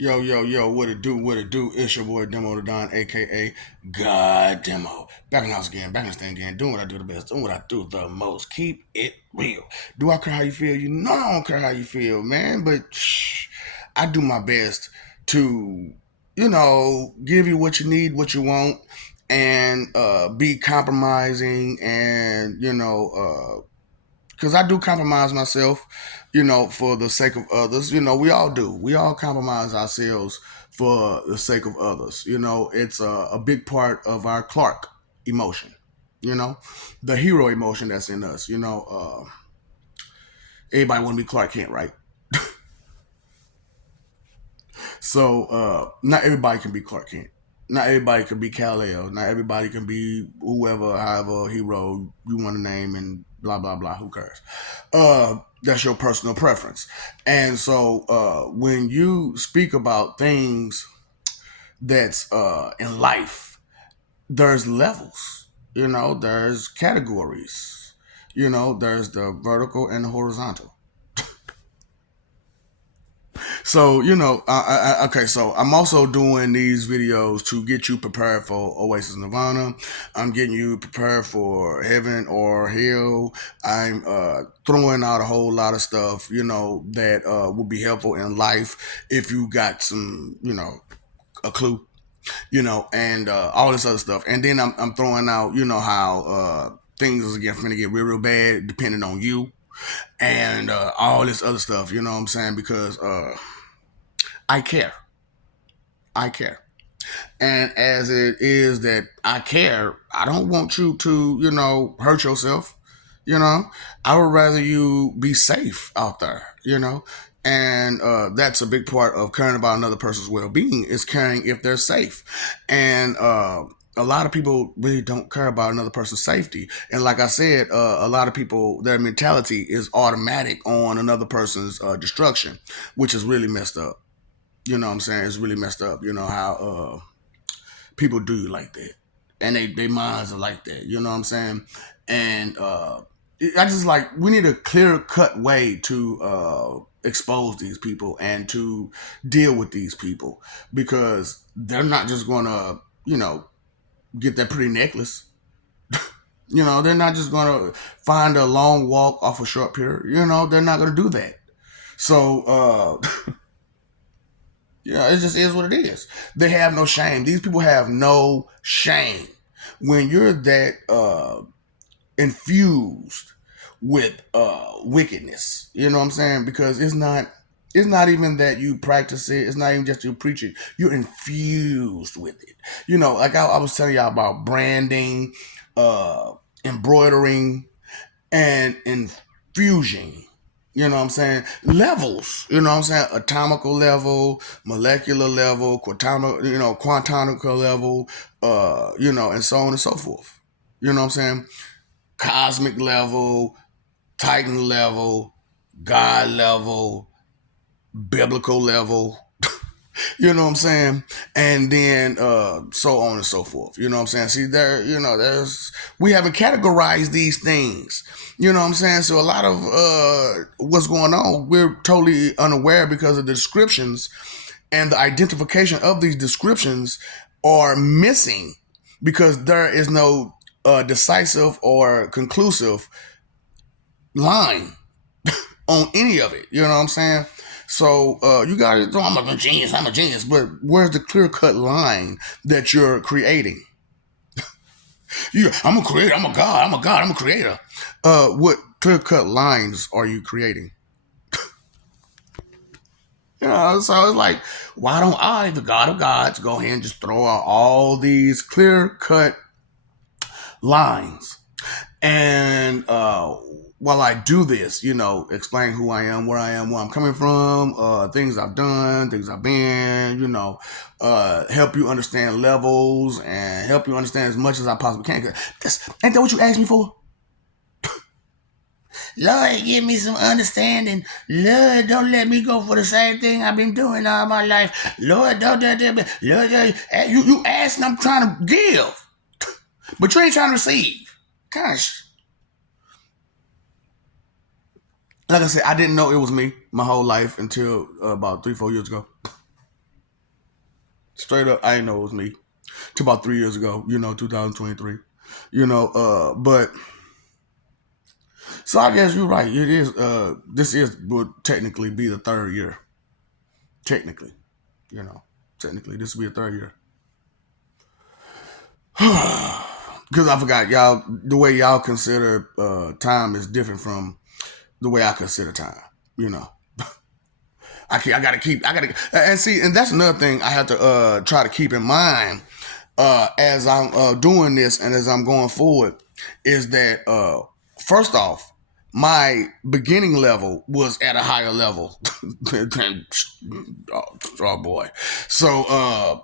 Yo, yo, yo, what it do, what it do? It's your boy Demo the Don, aka God Demo. Back in the house again, back in the stand again, doing what I do the best, doing what I do the most. Keep it real. Do I care how you feel? You know I don't care how you feel, man, but I do my best to, give you what you need, what you want, and be compromising and, because I do compromise myself, for the sake of others. We all do. We all compromise ourselves for the sake of others. It's a big part of our Clark emotion. The hero emotion that's in us. Everybody want to be Clark Kent, right? So not everybody can be Clark Kent. Not everybody can be Kal-El. Not everybody can be whoever, however hero you want to name, and blah blah blah. Who cares? That's your personal preference. And so when you speak about things that's in life, there's levels. There's categories. There's the vertical and the horizontal. So okay. So I'm also doing these videos to get you prepared for Oasis Nirvana. I'm getting you prepared for heaven or hell. I'm throwing out a whole lot of stuff, that will be helpful in life if you got some, a clue, and all this other stuff. And then I'm throwing out, how things is going to get real, real bad depending on you and all this other stuff. You know what I'm saying? Because I care. I care. And as it is that I care, I don't want you to, hurt yourself. I would rather you be safe out there, And that's a big part of caring about another person's well being is caring if they're safe. And a lot of people really don't care about another person's safety. And like I said, a lot of people, their mentality is automatic on another person's destruction, which is really messed up. You know what I'm saying? It's really messed up. How people do you like that, and they minds are like that. You know what I'm saying? And I just like we need a clear cut way to expose these people and to deal with these people because they're not just gonna get that pretty necklace. They're not just gonna find a long walk off a short pier. They're not gonna do that. So yeah, it just is what it is. They have no shame. These people have no shame. When you're that infused with wickedness, you know what I'm saying? Because it's not even that you practice it. It's not even just you preach it. You're infused with it. Like I was telling y'all about branding, embroidering, and infusion. You know what I'm saying? Levels. You know what I'm saying? Atomical level, molecular level, quantomical level, and so on and so forth. You know what I'm saying? Cosmic level, Titan level, God level, biblical level. You know what I'm saying? And then so on and so forth. You know what I'm saying? See, there's we haven't categorized these things. You know what I'm saying? So a lot of what's going on, we're totally unaware because of the descriptions and the identification of these descriptions are missing because there is no decisive or conclusive line on any of it. You know what I'm saying? So you got to. I'm a genius. I'm a genius. But where's the clear cut line that you're creating? I'm a creator. I'm a god. I'm a god. I'm a creator. What clear cut lines are you creating? So it's like, why don't I, the God of gods, go ahead and just throw out all these clear cut lines? And while I do this, explain who I am, where I am, where I'm coming from, things I've done, things I've been, help you understand levels and help you understand as much as I possibly can. Ain't that what you asked me for? Lord, give me some understanding. Lord, don't let me go for the same thing I've been doing all my life. Lord, don't. Lord, you ask and I'm trying to give, but you ain't trying to receive. Gosh. Like I said, I didn't know it was me my whole life until about 3-4 years ago. Straight up, I didn't know it was me. To about 3 years ago, 2023. But so I guess you're right. It is. This would technically be the third year. Technically, you know, technically this will be a third year. Because I forgot y'all. The way y'all consider time is different from the way I consider time. You know, I gotta, and see, and that's another thing I have to try to keep in mind as I'm doing this and as I'm going forward is that first off, my beginning level was at a higher level than oh boy. So I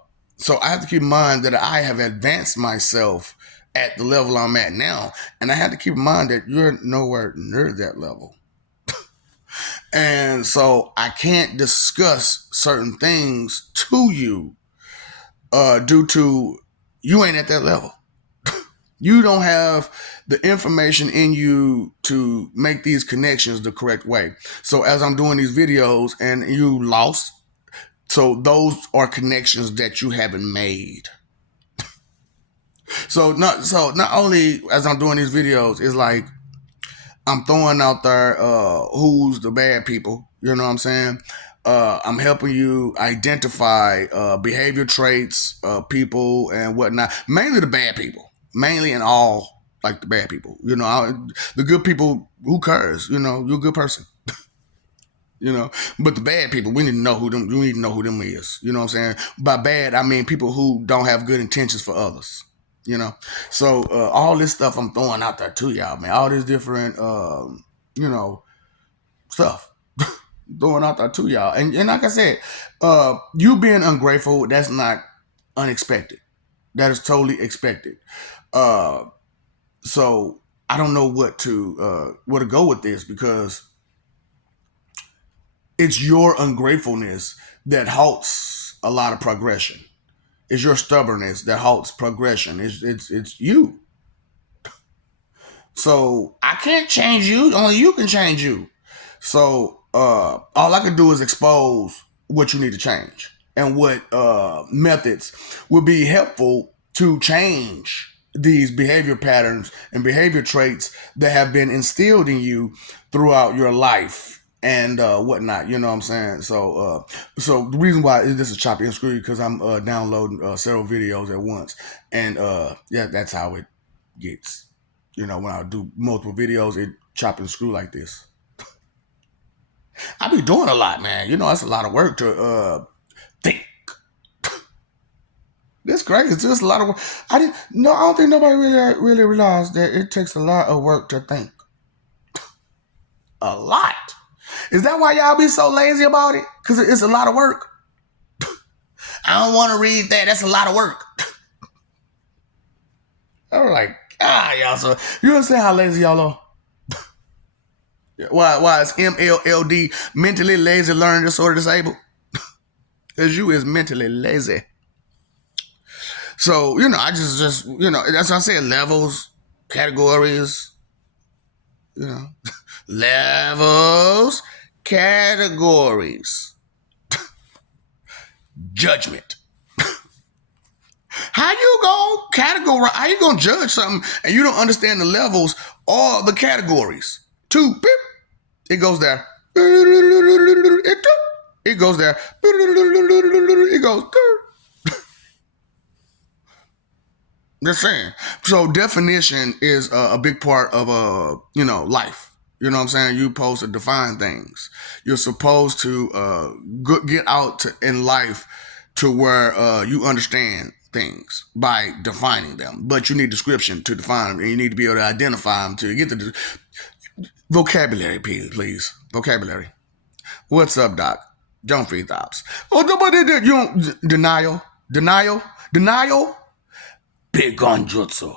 have to keep in mind that I have advanced myself at the level I'm at now, and I have to keep in mind that you're nowhere near that level. And so I can't discuss certain things to you due to you ain't at that level. You don't have the information in you to make these connections the correct way. So as I'm doing these videos and you lost, so those are connections that you haven't made. So not only as I'm doing these videos, it's like I'm throwing out there who's the bad people. You know what I'm saying? I'm helping you identify behavior traits, people, and whatnot. Mainly the bad people. Mainly and all like the bad people. The good people. Who cares? You're a good person. But the bad people, we need to know who them. We need to know who them is. You know what I'm saying? By bad, I mean people who don't have good intentions for others. So all this stuff I'm throwing out there to y'all, man. All this different, stuff throwing out there to y'all. And like I said, you being ungrateful, that's not unexpected. That is totally expected. So I don't know where to go with this because it's your ungratefulness that halts a lot of progression. It's your stubbornness that halts progression. It's you. So I can't change you. Only you can change you. So all I can do is expose what you need to change and what methods would be helpful to change these behavior patterns and behavior traits that have been instilled in you throughout your life and whatnot. You know what I'm saying? So the reason why this is choppy and screwy because I'm downloading several videos at once, and that's how it gets. When I do multiple videos, it chop and screw like this. I be doing a lot, man. That's a lot of work to think. This crazy. It's just a lot of work. I don't think nobody really realized that it takes a lot of work to think. A lot. Is that why y'all be so lazy about it? Because it's a lot of work. I don't want to read that. That's a lot of work. I was like, y'all. So you understand how lazy y'all are? Why is MLLD mentally lazy, learning disorder, disabled? Because you is mentally lazy. So I just that's what I said. Levels, categories, levels, categories, judgment. How you gonna judge something and you don't understand the levels or the categories? Two, beep, it goes there. It goes there. It goes. Just saying. So definition is a big part of life. You know what I'm saying? You're supposed to define things. You're supposed to get out in life to where you understand things by defining them. But you need description to define them, and you need to be able to identify them to get the vocabulary, please. Vocabulary. What's up, Doc? Don't feed the ops. Oh, nobody did. You don't denial. Big on jutsu.